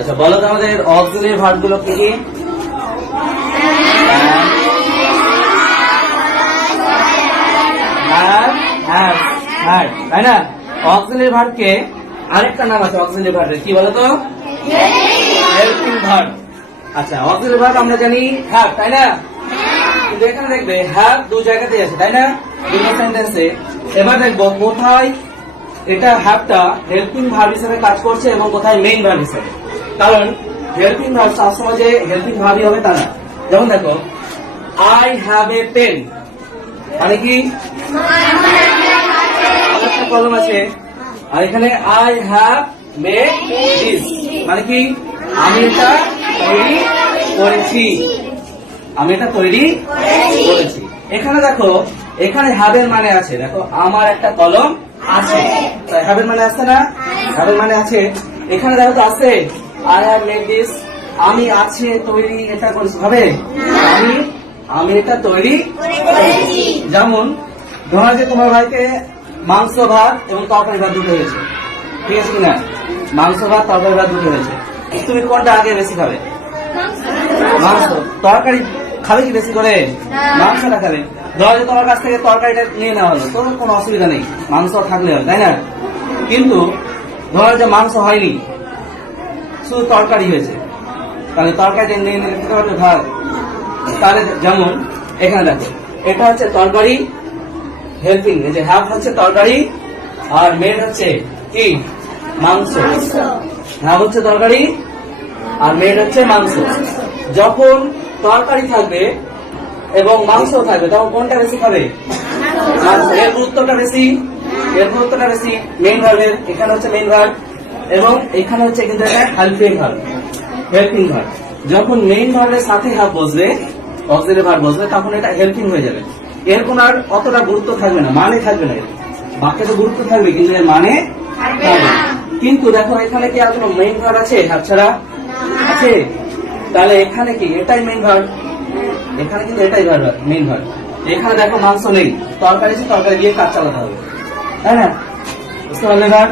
আচ্ছা বলো তো আমাদের অক্সিলারি ভার্ব গুলো কি কি? তাই না? অক্সিলারি ভার্বকে আরেকটা নাম আছে অক্সিলারি ভার্বের, কি বলতো? Helping verb. আচ্ছা অক্সিলারি ভার্ব আমরা জানি হ্যাভ, তাই না? কিন্তু এখানে দেখবে হ্যাভ দু জায়গাতে আছে, তাই না? দুটো সেন্টেন্সে। এবার দেখবো কোথায় এটা হ্যাভটা হেল্পিং ভার্ব হিসেবে কাজ করছে এবং কোথায় মেইন ভার্ব হিসেবে। কারণ হেল্পিং ভার্ব সবসময় যে হেল্পিং ভার্বই হবে তা না। যেমন দেখো আই হ্যাভ এ পেন, মানে কি একটা কলম আছে, আর এখানে আই হ্যাভ মেড দিস, মানে কি আমি এটা তৈরি করেছি, আমি এটা তৈরি করেছি। এখানে দেখো এখানে হ্যাভের মানে আছে, দেখো আমার একটা কলম আছে, তাই হ্যাভের মানে আছে না? হ্যাভের মানে আছে। এখানে দেখো তো আছে আই হ্যাভ মেড দিস, আমি আছে তৈরি এটা করেছি, হবে আমি এটা তৈরি করেছি। যেমন ধরো যে তোমার ভাইকে মাংস ভাত এবং তরকারি ভাত দুটো হয়েছে, ঠিক আছে কিনা? মাংস ভাত তরকারি ভাত দুটো হয়েছে, তুমি কোনটা আগে বেশি খাবে? মাংস। তরকারি খাবে কি বেশি করে? মাংসটা খাবে। ধরো যে তোমার কাছ থেকে তরকারিটা নিয়ে নেওয়া হলো, তোর কোনো অসুবিধা নেই, মাংস থাকলে হয়, তাই না? কিন্তু ধরো যে মাংস হয়নি, শুধু তরকারি হয়েছে, তাহলে তরকারিটা নিয়ে নিলে খেতে পারবে ভাত? তাহলে যেমন এখানে দেখো এটা হচ্ছে তরকারি হেল্পিং, এই যে হ্যাভ হচ্ছে তরকারি আর মেড হচ্ছে কি মাংস। হ্যাভ হচ্ছে তরকারি আর মেড হচ্ছে মাংস। যখন তরকারি থাকবে এবং মাংস থাকবে তখন কোনটা বেশি খাবে? মাংস। এর গুরুত্বটা বেশি, মেইন ভার্বের। এখানে হচ্ছে মেইন ভার্ব এবং এখানে হচ্ছে কিন্তু এটা হেল্পিং ভার্ব। যখন মেইন ভার্বের সাথে হ্যাভ বসবে, অক্সিলারি ভার্ব বসবে, তখন এটা হেল্পিং হয়ে যাবে। এর কোন আর অতটা গুরুত্ব থাকবে না, মানে থাকবে না। বাক্যে তো গুরুত্ব থাকবে কিন্তু এর মানে থাকবে না। কিন্তু দেখো এখানে কি আর কোনো মেইন ভার্ব আছে হ্যাভ ছাড়া? আছে। তাহলে এখানে কি এটাই মেইন ভার্ব, এখানে কিন্তু এটাই মেইন ভার্ব। এখানে দেখো মাংস নেই, তরকারি আছে, তরকারি দিয়ে কাজ চালাতে হবে, তাই না? বুঝতে পারলে এবার?